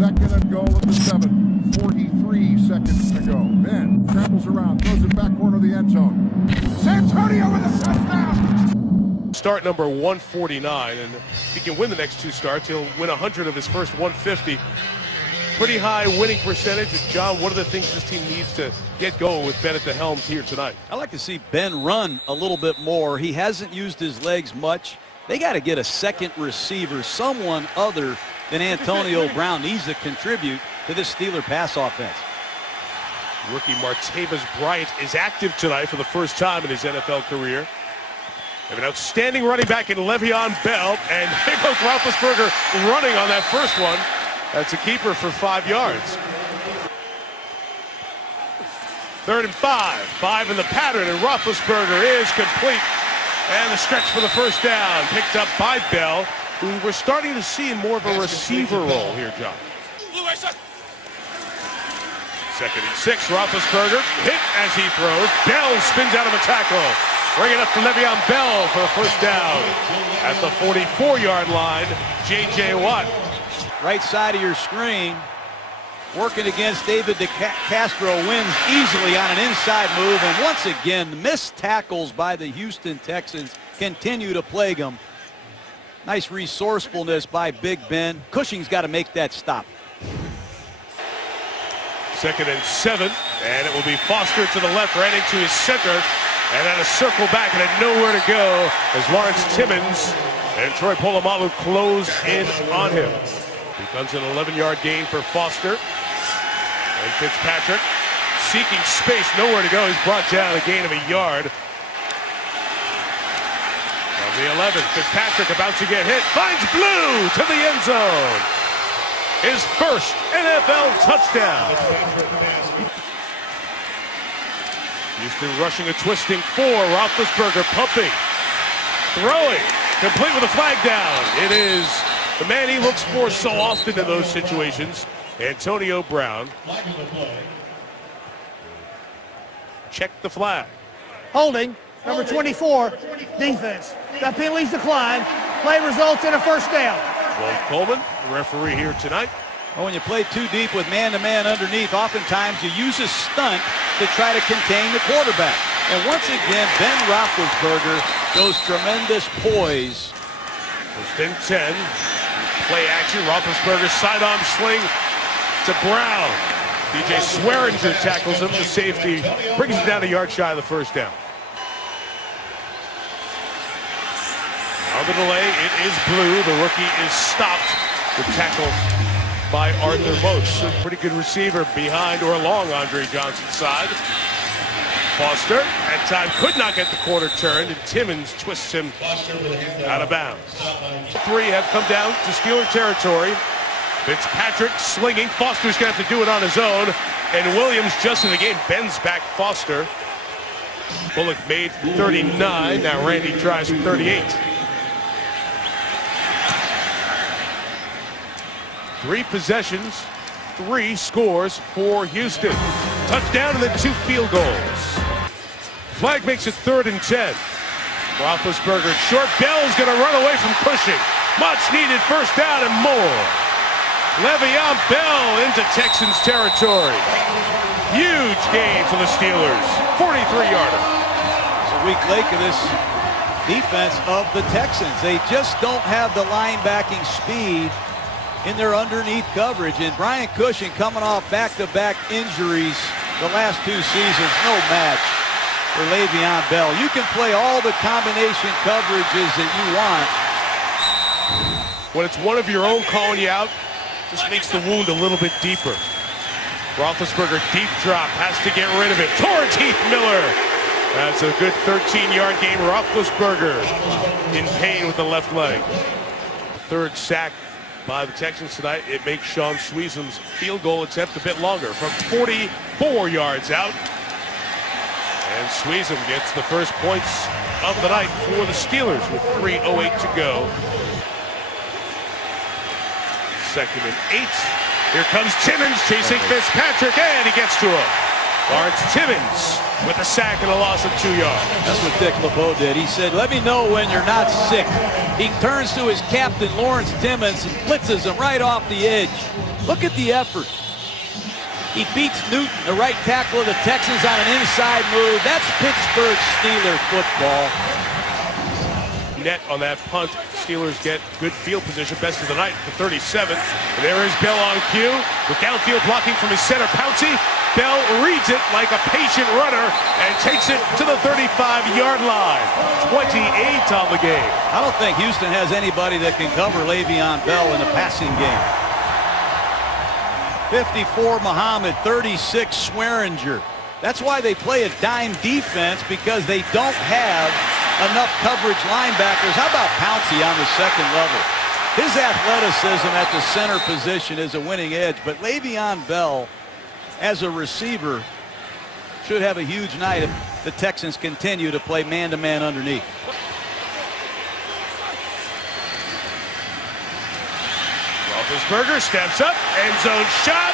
Second and goal at the 7. 43 seconds to go. Ben travels around, throws it back corner of the end zone. Santonio with a touchdown. Start number 149, and if he can win the next 2 starts, he'll win 100 of his first 150. Pretty high winning percentage. John, what are the things this team needs to get going with Ben at the helm here tonight? I like to see Ben run a little bit more. He hasn't used his legs much. They got to get a second receiver. Someone other than Antonio Brown needs to contribute to this Steeler pass offense. Rookie Martavis Bryant is active tonight for the first time in his NFL career. They have an outstanding running back in Le'Veon Bell, and here goes Roethlisberger running on that first one. That's a keeper for 5 yards. 3rd and 5. 5 in the pattern, and Roethlisberger is complete. And the stretch for the first down, picked up by Bell, who we're starting to see in more of a receiver role here, John. 2nd and 6. Roethlisberger hit as he throws. Bell spins out of a tackle. Bring it up to Le'Veon Bell for a first down. At the 44-yard line, J.J. Watt. Right side of your screen, working against David Castro, wins easily on an inside move, and once again missed tackles by the Houston Texans continue to plague them. Nice resourcefulness by Big Ben. Cushing's got to make that stop. 2nd and 7, and it will be Foster to the left, right into his center, and then a circle back and had nowhere to go as Lawrence Timmons and Troy Polamalu close in on him. Becomes an 11-yard gain for Foster. And Fitzpatrick seeking space, nowhere to go. He's brought down a gain of a yard. On the 11, Fitzpatrick about to get hit. Finds Blue to the end zone. His first NFL touchdown. Houston rushing a twisting 4. Roethlisberger pumping. Throwing. Complete with a flag down. It is the man he looks for so often in those situations, Antonio Brown. Check the flag. Holding, number 24, defense. That penalty's declined. Play results in a first down. Walt Coleman, the referee here tonight. Well, when you play too deep with man-to-man underneath, oftentimes you use a stunt to try to contain the quarterback. And once again, Ben Roethlisberger shows tremendous poise. 1st and 10. Play action. Roethlisberger sidearm sling to Brown. DJ Swearinger tackles him. The safety brings him down a yard shy of the first down. Now the delay. It is Blue. The rookie is stopped. The tackle by Arthur Moats. A pretty good receiver behind or along Andre Johnson's side. Foster at time could not get the corner turned, and Timmons twists him out of bounds. 3 have come down to Steeler territory. Fitzpatrick slinging. Foster's going to have to do it on his own, and Williams just in the game bends back Foster. Bullock made 39. Now Randy tries from 38. 3 possessions, 3 scores for Houston. Touchdown and then 2 field goals. Flag makes it 3rd and 10. Roethlisberger short. Bell's going to run away from Cushing. Much needed first down and more. Le'Veon Bell into Texans territory. Huge gain for the Steelers. 43-yarder. It's a weak link of this defense of the Texans. They just don't have the linebacking speed in their underneath coverage. And Brian Cushing coming off back-to-back injuries the last 2 seasons. No match for Le'Veon Bell. You can play all the combination coverages that you want. When it's one of your own calling you out, just makes the wound a little bit deeper. Roethlisberger deep drop, has to get rid of it. Towards Heath Miller. That's a good 13-yard gain. Roethlisberger in pain with the left leg. 3rd sack by the Texans tonight. It makes Sean Sweezum's field goal attempt a bit longer from 44 yards out. And Sweezum gets the first points of the night for the Steelers with 3:08 to go. 2nd and 8. Here comes Timmons chasing Fitzpatrick, and he gets to him. Lawrence Timmons with a sack and a loss of 2 yards. That's what Dick LeBeau did. He said, let me know when you're not sick. He turns to his captain, Lawrence Timmons, and blitzes him right off the edge. Look at the effort. He beats Newton, the right tackle of the Texans, on an inside move. That's Pittsburgh Steeler football. Net on that punt. Steelers get good field position, best of the night, the 37th. And there is Bell on cue with downfield blocking from his center, Pouncey. Bell reads it like a patient runner and takes it to the 35-yard line. 28 on the game. I don't think Houston has anybody that can cover Le'Veon Bell in a passing game. 54 Muhammad, 36 Swearinger. That's why they play a dime defense, because they don't have enough coverage linebackers. How about Pouncey on the second level? His athleticism at the center position is a winning edge, but Le'Veon Bell as a receiver should have a huge night if the Texans continue to play man-to-man underneath. Roethlisberger steps up, end zone shot.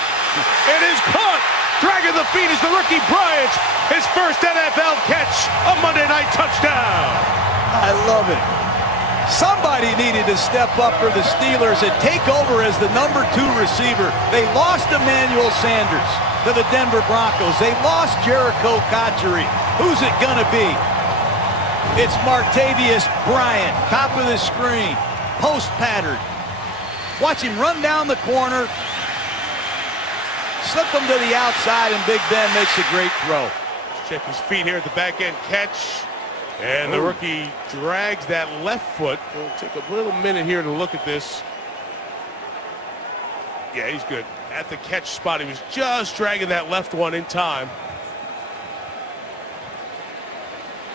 It is caught. Dragging the feet is the rookie Bryant. His first NFL catch, a Monday night touchdown. I love it. Somebody needed to step up for the Steelers and take over as the #2 receiver. They lost Emmanuel Sanders to the Denver Broncos. They lost Jericho Cotchery. Who's it gonna be? It's Martavius Bryant, top of the screen, post pattern. Watch him run down the corner, slip him to the outside, and Big Ben makes a great throw. Check his feet here at the back end catch. And the rookie drags that left foot. We'll take a little minute here to look at this. Yeah, he's good. At the catch spot, he was just dragging that left one in time.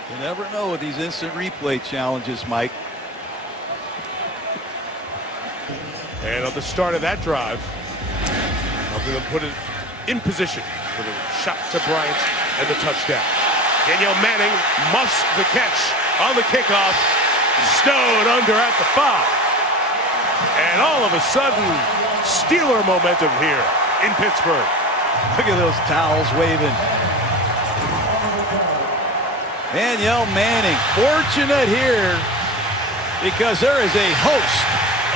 You never know with these instant replay challenges, Mike. And on the start of that drive, I'm going to put it in position for the shot to Bryant and the touchdown. Danielle Manning muffs the catch on the kickoff. Snowed under at the 5. And all of a sudden, Steeler momentum here in Pittsburgh. Look at those towels waving. Danielle Manning, fortunate here because there is a host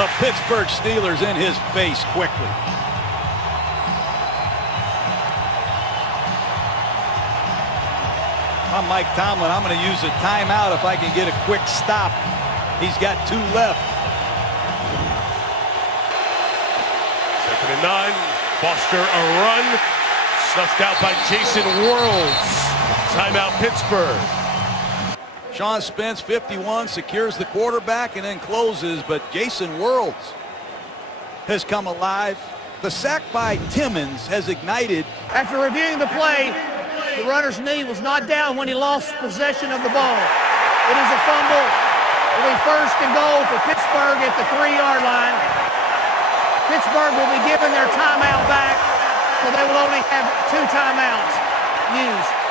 of Pittsburgh Steelers in his face quickly. I'm Mike Tomlin. I'm going to use a timeout if I can get a quick stop. He's got 2 left. 2nd and 9. Foster a run. Snuffed out by Jason Worlds. Timeout Pittsburgh. Sean Spence, 51, secures the quarterback and then closes, but Jason Worlds has come alive. The sack by Timmons has ignited. After reviewing the play, the runner's knee was not down when he lost possession of the ball. It is a fumble. It'll be 1st and goal for Pittsburgh at the 3-yard line. Pittsburgh will be given their timeout back, so they will only have 2 timeouts used.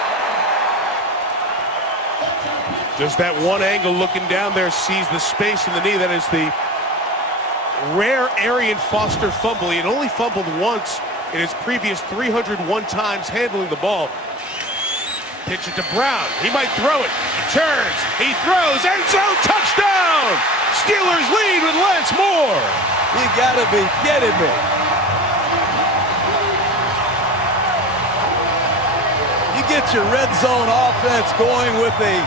Just that one angle looking down there sees the space in the knee. That is the rare Arian Foster fumble. He had only fumbled once in his previous 301 times handling the ball. Pitch it to Brown. He might throw it. He turns. He throws. End zone touchdown! Steelers lead with Lance Moore. You gotta be kidding me. You get your red zone offense going with a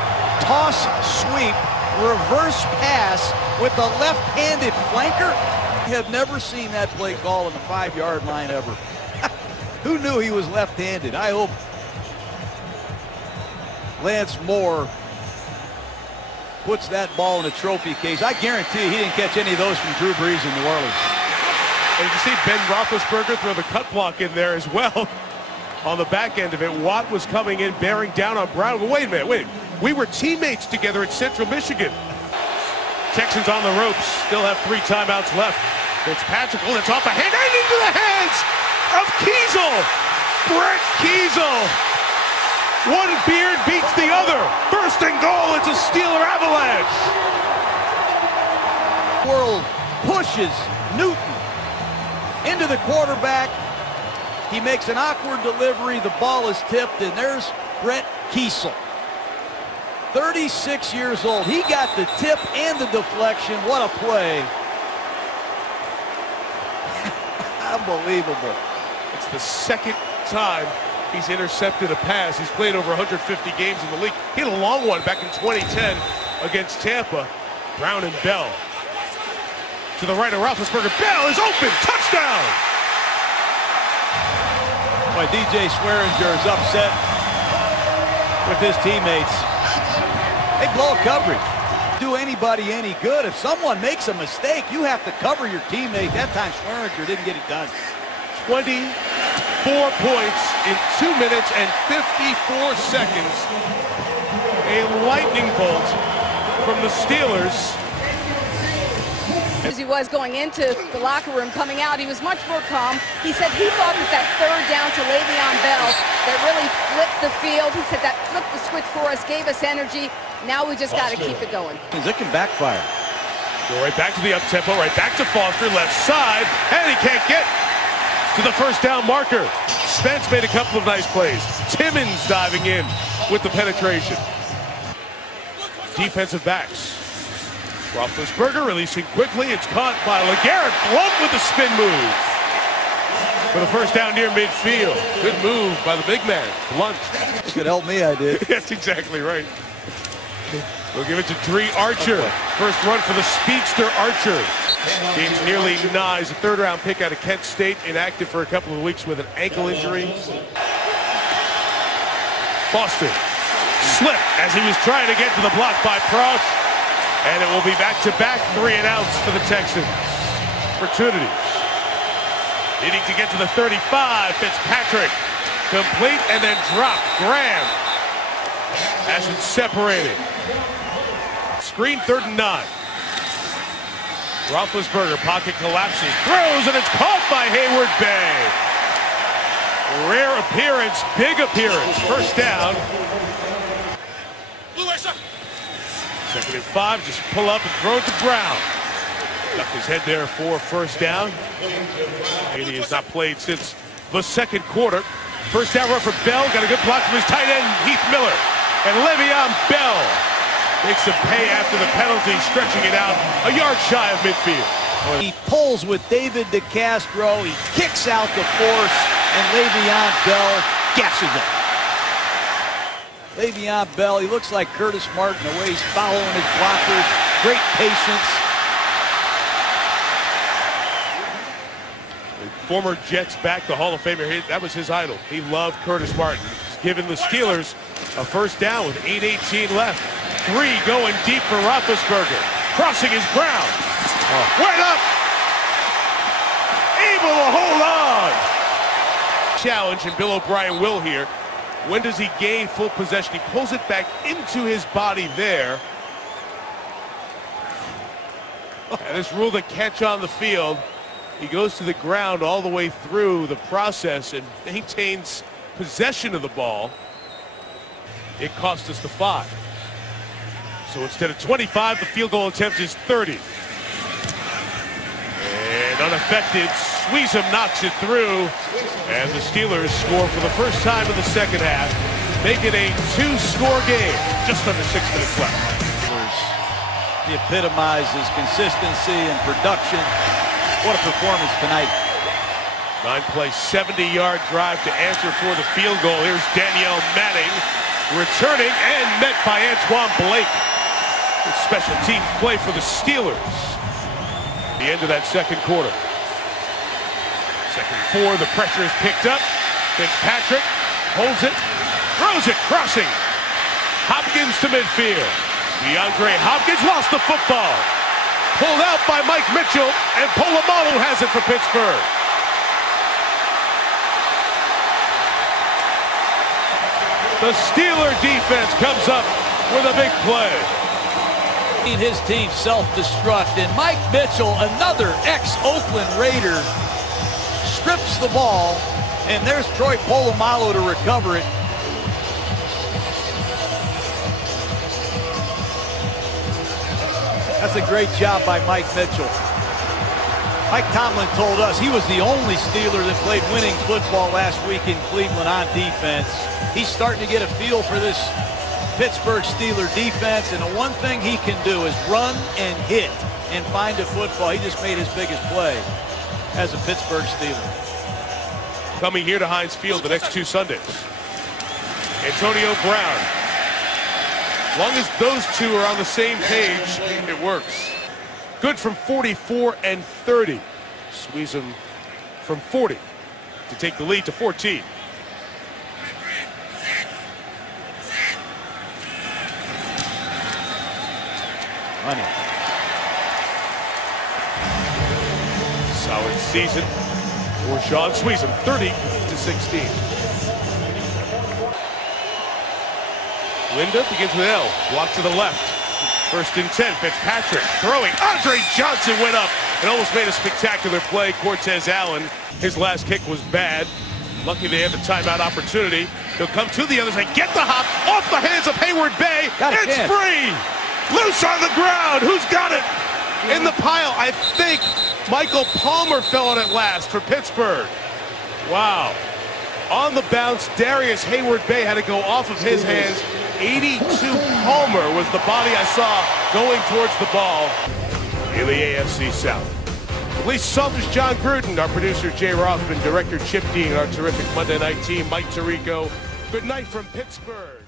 toss sweep, reverse pass with a left-handed flanker. I have never seen that play call on the 5-yard line ever. Who knew he was left-handed? I hope Lance Moore puts that ball in a trophy case. I guarantee he didn't catch any of those from Drew Brees in New Orleans. And you see Ben Roethlisberger throw the cut block in there as well. On the back end of it, Watt was coming in, bearing down on Brown. But wait a minute, we were teammates together at Central Michigan. Texans on the ropes, still have 3 timeouts left. Fitzpatrick, it's off the hand and into the hands of Kiesel. Brett Kiesel. One beard beats the other. 1st and goal, it's a Steeler avalanche. World pushes Newton into the quarterback. He makes an awkward delivery. The ball is tipped, and there's Brett Kiesel. 36 years old. He got the tip and the deflection. What a play. Unbelievable. It's the second time he's intercepted a pass. He's played over 150 games in the league. He had a long one back in 2010 against Tampa. Brown and Bell. To the right of Roethlisberger. Bell is open. Touchdown! Boy, DJ Swearinger is upset with his teammates. They blow a coverage. Do anybody any good. If someone makes a mistake, you have to cover your teammate. That time Swearinger didn't get it done. 24 points in 2 minutes and 54 seconds. A lightning bolt from the Steelers. As he was going into the locker room, coming out, he was much more calm. He said he thought that third down to Le'Veon Bell that really flipped the field. He said that flipped the switch for us, gave us energy. Now we just got to keep it going. It can backfire. Go right back to the up-tempo, right back to Foster, left side, and he can't get to the first down marker. Spence made a couple of nice plays. Timmons diving in with the penetration. Defensive backs. Roethlisberger releasing quickly. It's caught by LeGarrette Blount with the spin move. For the first down near midfield. Good move by the big man, Blount. Could help me, I did. That's exactly right. We'll give it to Dree Archer. First run for the speedster Archer. Game's nearly denies a third-round pick out of Kent State, inactive for a couple of weeks with an ankle injury. Foster slipped as he was trying to get to the block by Pross. And it will be back-to-back 3 and outs for the Texans. Opportunities. Needing to get to the 35. Fitzpatrick complete and then drop. Graham has it separated. Screen 3rd and 9. Roethlisberger, pocket collapses, throws, and it's caught by Hayward Bay. Rare appearance, big appearance. First down. 2nd and 5, just pull up and throw it to Brown. Ducked his head there for first down. And he has not played since the second quarter. First down run for Bell. Got a good block from his tight end, Heath Miller. And Le'Veon Bell makes the pay after the penalty, stretching it out a yard shy of midfield. He pulls with David DeCastro. He kicks out the force, and Le'Veon Bell gashes it. Le'Veon Bell, he looks like Curtis Martin the way he's following his blockers. Great patience. Former Jets back, the Hall of Famer, that was his idol. He loved Curtis Martin. He's given the Steelers a first down with 8:18 left. 3 going deep for Roethlisberger. Crossing his ground. Right up. Able to hold on. Challenge, and Bill O'Brien will here. When does he gain full possession? He pulls it back into his body there. And it's ruled a catch on the field. He goes to the ground all the way through the process and maintains possession of the ball. It cost us the 5. So instead of 25, the field goal attempt is 30. And unaffected, Sweezum knocks it through. And the Steelers score for the first time in the second half, make it a 2-score game, just under 6 minutes left. He epitomizes consistency and production. What a performance tonight. 9-play, 70-yard drive to answer for the field goal. Here's Danielle Manning returning and met by Antoine Blake. Good special teams play for the Steelers. The end of that second quarter. 2nd and 4, the pressure is picked up. Fitzpatrick holds it, throws it, crossing. Hopkins to midfield. DeAndre Hopkins lost the football. Pulled out by Mike Mitchell, and Polamalu has it for Pittsburgh. The Steeler defense comes up with a big play. His team self-destruct, and Mike Mitchell, another ex-Oakland Raider, strips the ball, and there's Troy Polamalu to recover it. That's a great job by Mike Mitchell. Mike Tomlin told us he was the only Steeler that played winning football last week in Cleveland on defense. He's starting to get a feel for this Pittsburgh Steeler defense, and the one thing he can do is run and hit and find a football. He just made his biggest play as a Pittsburgh Steeler. Coming here to Heinz Field the next 2 Sundays, Antonio Brown. As long as those two are on the same page, it works. Good from 44 and 30. Squeeze him from 40 to take the lead to 14. Money. Solid season for Sean Sweezum, 30-16. Linda begins with L, block to the left. 1st and 10, Fitzpatrick throwing. Andre Johnson went up and almost made a spectacular play. Cortez Allen, his last kick was bad. Lucky they had the timeout opportunity. They'll come to the other side, get the hop off the hands of Hayward Bay. It's free. Loose on the ground. Who's got it? In the pile, I think Michael Palmer fell on it last for Pittsburgh. Wow. On the bounce, Darius Hayward Bay had to go off of his hands. 82 Palmer was the body I saw going towards the ball in the AFC South. Police Officer John Gruden, our producer Jay Rothman, director Chip Dean, our terrific Monday night team Mike Tirico. Good night from Pittsburgh.